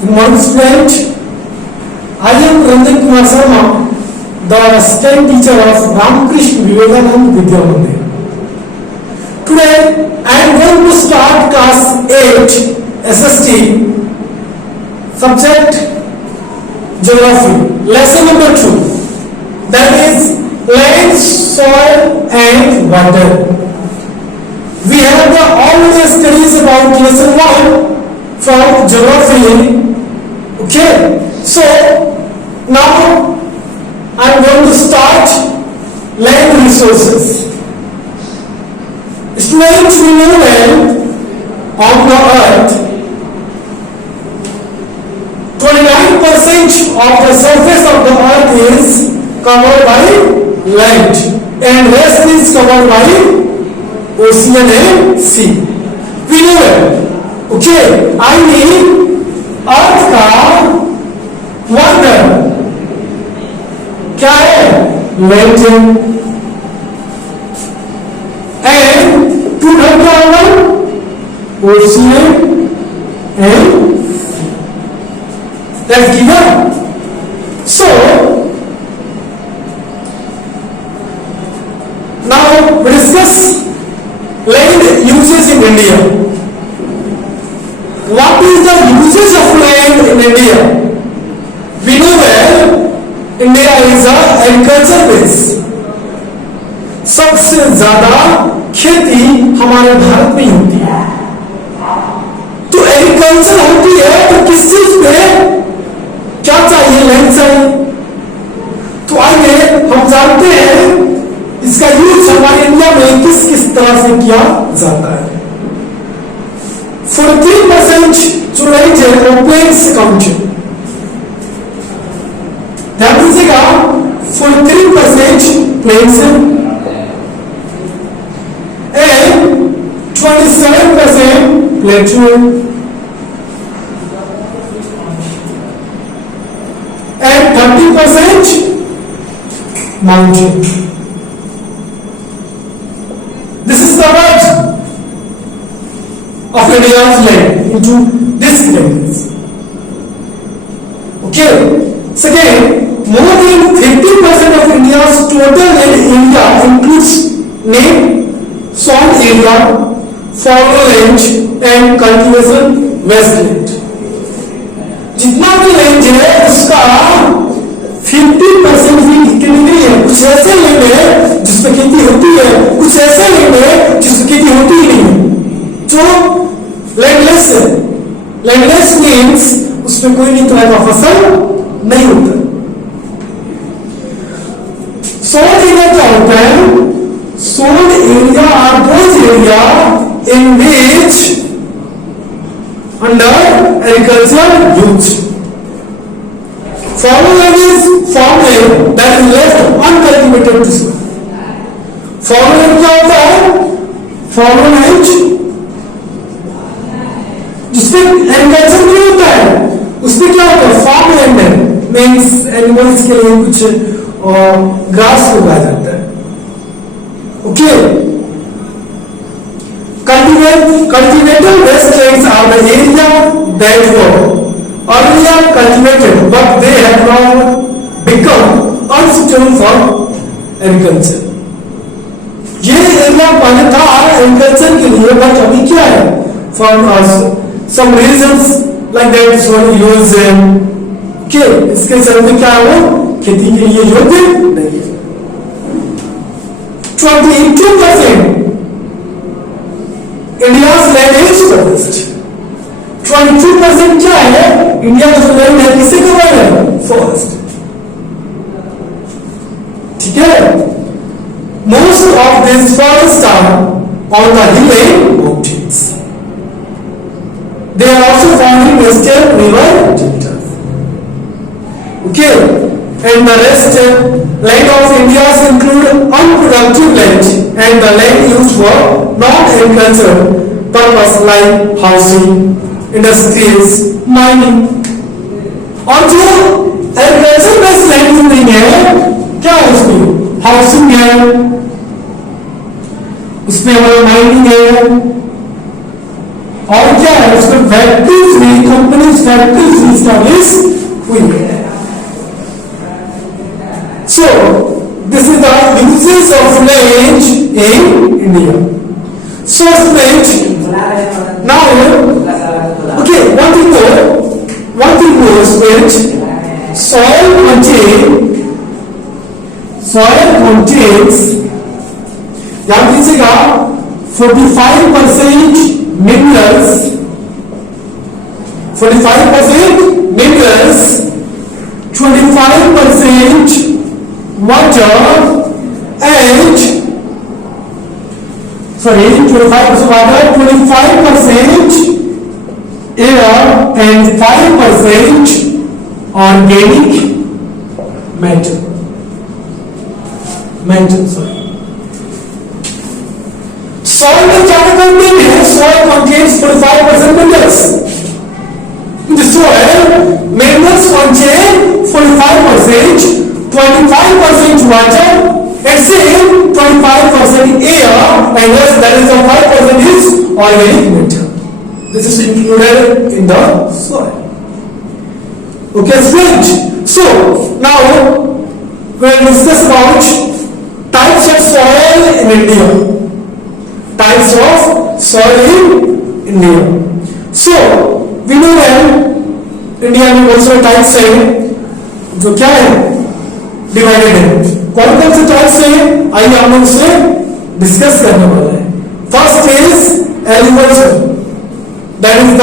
Good morning, student. I am Ranjan Kumar Sharma, the assistant teacher of Ramakrishna Vivekananda Vidya Mandir. Today, I am going to start class 8 SST subject Geography, lesson number 2. That is land, soil, and water. We have the already studies about lesson 1 from Geography. Okay, so now I am going to start land resources. Students, we know that on the earth 29% of the surface of the earth is covered by land and rest is covered by ocean and sea. We know that. Okay, I mean अर्थ का 1/3 क्या है? Land है and 2/3 क्या होगा? Ocean and that's given. So now we discuss land uses in India. What is the usage of land in India? We know well, India is a agriculture base. सबसे ज्यादा खेती हमारे भारत में होती है. तो एग्रीकल्चर होती है तो किस चीज में क्या चाहिए? लैंड चाहिए. तो आइए हम जानते हैं इसका यूज हमारे इंडिया में किस किस तरह से किया जाता है. 43% जो लैंड है वो प्लेन्स काउंट है. ध्यान दीजिएगा 43% प्लेन्स है एंड 27% प्लेटू है and 30% mountain. This is the word of India's land into this categories. Okay. Second, more than 50% of India's total land area includes name, soil area, fallow land and cultivation wasteland. जितना भी land है उसका 50% भी category है. कुछ ऐसे land है जिसमें खेती होती है, कुछ ऐसे लैंड है जिसमें खेती होती ही नहीं है. जो लैंडलेस है, लैंडलेस मीन्स उसमें कोई भी तरह का फसल नहीं होता. सोल्ड एरिया क्या होता है? Sold area are those area in which under agriculture use. Fallow land is farmland that is left uncultivated to soil. Fallow land क्या होता है? फॉलो लैंड जिसमें एग्रीकल्चर नहीं होता है उसमें क्या होता है? फार्म लैंड है, मीन्स एनिमल्स के लिए कुछ ग्रास उगाया जाता है. Okay. Cultivated wastelands are the area that were earlier cultivated but they have now become unsuitable for agriculture. ये एरिया पहले था एग्रीकल्चर के लिए बट अभी क्या है? For some reasons like that is one use. Okay, इसके चलते क्या है वो खेती के लिए योग्य नहीं है. 22% India's land is forest. 22% क्या है? इंडिया का जो लैंड है किससे कवर है? फॉरेस्ट. ठीक है. Most of these forests are on the hill and mountains. They are also found in western river deltas. Okay, and the rest land of India include unproductive land and the land used for non-agricultural purpose like housing, industries, mining. और जो agriculture based land नहीं है क्या है उसमें? Housing है, उसमें हमारा माइनिंग है, और क्या है उसमें फैक्ट्रीज भी, कंपनीज फैक्ट्रीज स्टैब्लिश हुई है. So this is the uses of range in India. So range now, okay, one thing more is range. Soil contains, याद कीजिएगा, 45% minerals, 25% water and 25% water, 25% air and 5% organic matter. Soil में क्या content है? Soil contains 45% minerals. The soil minerals contain 45%, 25% water, and say 25% air, and that is the 5% is organic matter. This is included in the soil. Okay, strange. So now we will discuss about types of soil in India. Types of soil in India. So we know that India में बहुत सारे types हैं जो क्या है, divided है. कौन कौन से टाइप्स हैं आइए हम लोग उसे डिस्कस करने वाले हैं. First is alluvial soil, that is the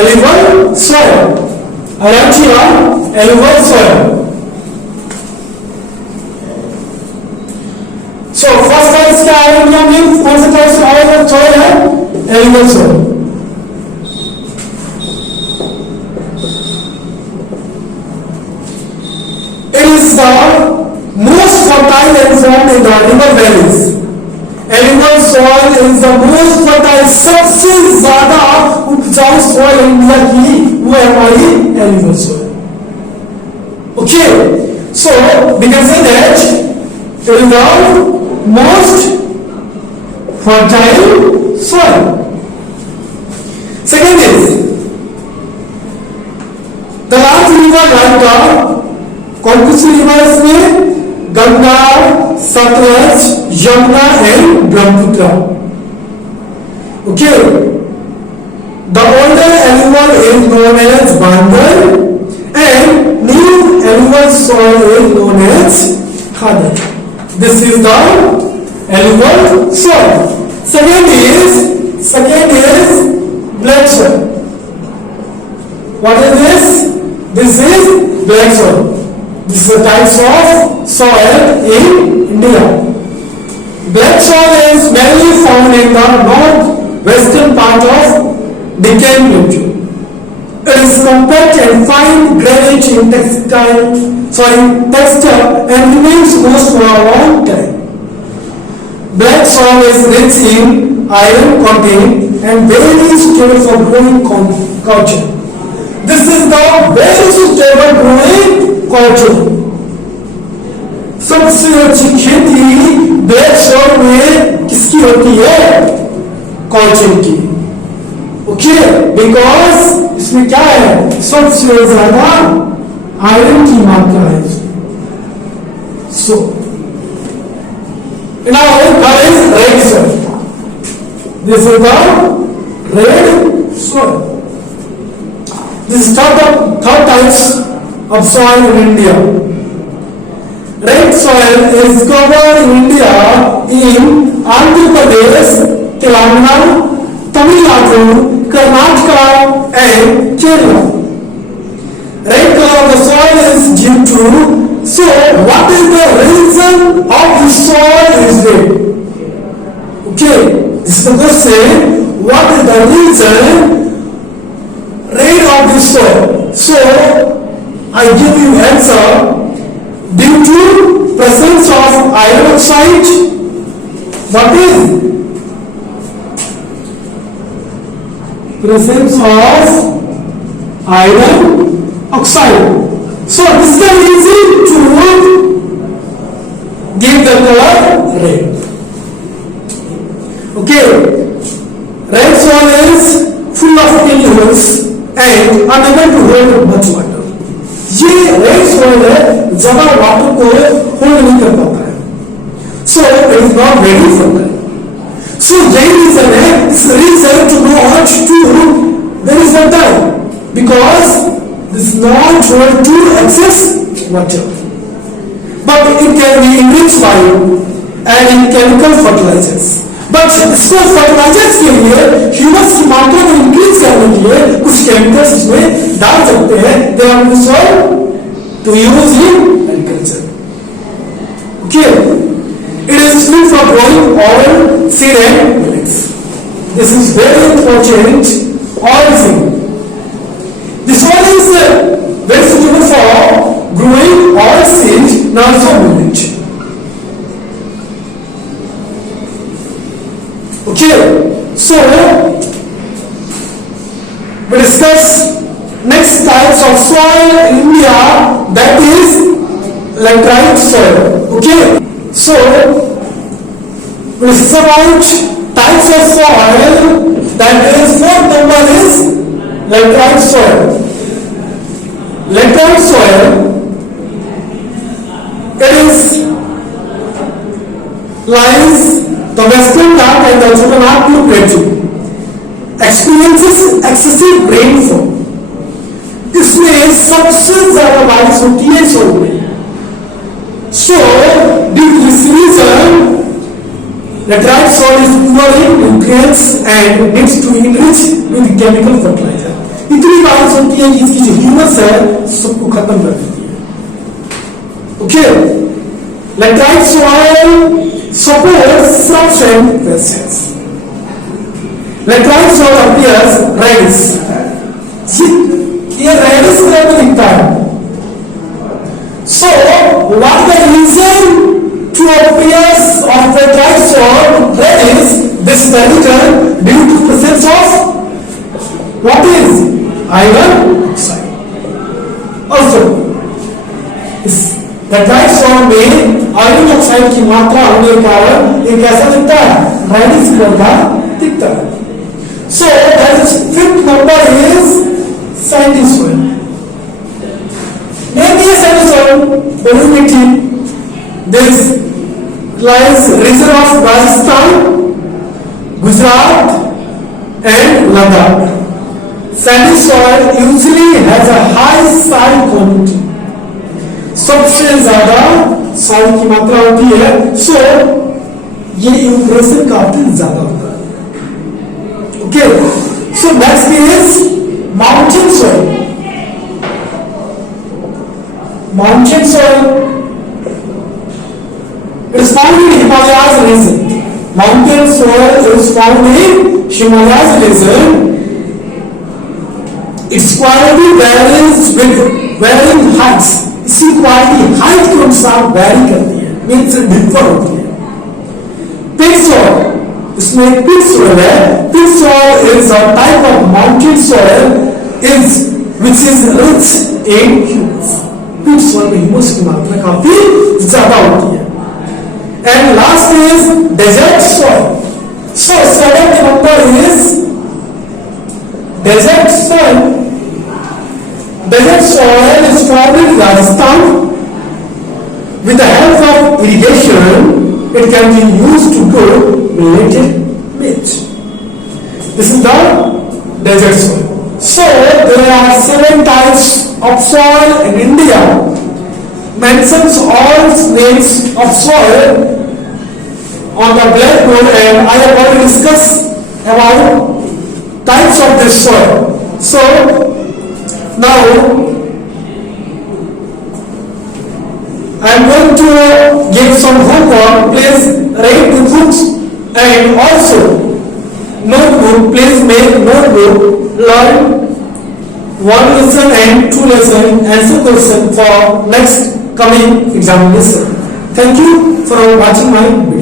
alluvial soil. Alluvial soil. So first type क्या है इंडिया में? कौन सा टाइप सोइल है? Alluvial soil. It is the most fertile and found in the river valleys. Alluvial soil is the most fertile, सबसे ज्यादा उपजाऊ soil India की वो है हमारी alluvial soil. Okay, so we can say that it is the most fertile soil. Second is the large river like the कौन कुछ rivers में? Ganga, Sutlej, Yamuna and Brahmaputra. Okay, the older alluvial is known as Bangar and new alluvial soil is known as Khadar. This is the alluvial soil. Second is black soil. What is this? This is black soil. This is the types of soil in India. Black soil is mainly found in the northwestern part of Deccan Plateau. It is compact and fine granite in texture and remains moist for a long time. Black soil is rich in iron content and very suitable for growing culture. This is the very suitable growing culture. सबसे अच्छी खेती black soil में किसकी होती है? Culture की. Okay, because इसमें क्या है? सबसे ज्यादा आयरन की मात्रा है. So now what is red soil? This is the red soil. This is third types of soil in India. Red soil is covered in India in Andhra Pradesh, Telangana, Tamil Nadu, Karnataka and Kerala. Red color of the soil is due to, so what is the reason of the soil is red? Okay, this is the question. What is the reason red of the soil? So I give you answer. Due to presence of iron oxide. What is presence of iron oxide? So this is the reason to give the color red. Okay, red soil is molecules and unable to hold much water. ये red soil है, ज्यादा water को hold नहीं कर पाता है, so it is not ready for that. So यही reason है, इस reason to not to there is no time because this not hold to excess water, but it can be enriched by and in chemical fertilizers. But इसको fertilisers के लिए humus की मात्रा को increase करने के लिए कुछ केमिकल्स इसमें डाल सकते हैं, they are used to use in agriculture. Okay, it is good for growing oil, seed and millets. This is very important oil seed. This oil is very suitable for growing oil seed and also millet. Okay, so we discuss next types of soil in India, that is laterite soil. Okay, so we discuss about types of soil, that is fourth number is laterite soil. Laterite soil, it is lies the Western Ghat and the Jharkhand Plateau experiences excessive rainfall. इसमें सबसे ज्यादा बारिश होती है soul में. So due to this reason, laterite soil is poor in nutrients and needs to enrich with chemical fertilizer. इतनी बारिश होती है कि इसकी जो ह्यूमस है सबको खत्म कर देती है. Okay, laterite soil supports shrubs and grasses. Laterite soil appears reddish. ये reddish कलर में दिखता है. So what the reason to appearance of laterite soil reddish? This chemical due to presence of what is iron oxide. Also laterite soil में iron oxide की मात्रा होने के कारण ये कैसा दिखता है, रेडिश कलर का दिखता है. So that is fifth number is Sandy soil. maybe a sandy soil very mitti. This lies region of Rajasthan, Gujarat and Ladakh. Sandy soil usually has a high salt content. सबसे ज्यादा साल की मात्रा होती है, सो ये इम्प्रेशन काफी ज्यादा होता है. Okay, so next is mountain soil. Mountain soil is found in Himalayas region. Mountain soil is found in Himalayas region. Its quality varies with varying heights. इसकी क्वालिटी हाइट के अनुसार वैरी करती है, मीन्स डिफर होती है. पिट सॉइल, इसमें peat soil है. Peat soil is a type of mountain soil is which is rich in humus. Peat soil में ह्यूमस की मात्रा काफी ज्यादा होती है. And last is desert soil. So seventh number is desert soil. Desert soil is found in Rajasthan. With the help of irrigation, it can be used to grow related meat. This is the desert soil. So there are 7 types of soil in India. Mentions all names of soil on the blackboard, and I have already discussed about types of this soil. So now I am going to give some homework. Please write the books and also notebook. Please make notebook. Learn 1 lesson and 2 lesson answer question for next coming examination. Thank you for watching my video.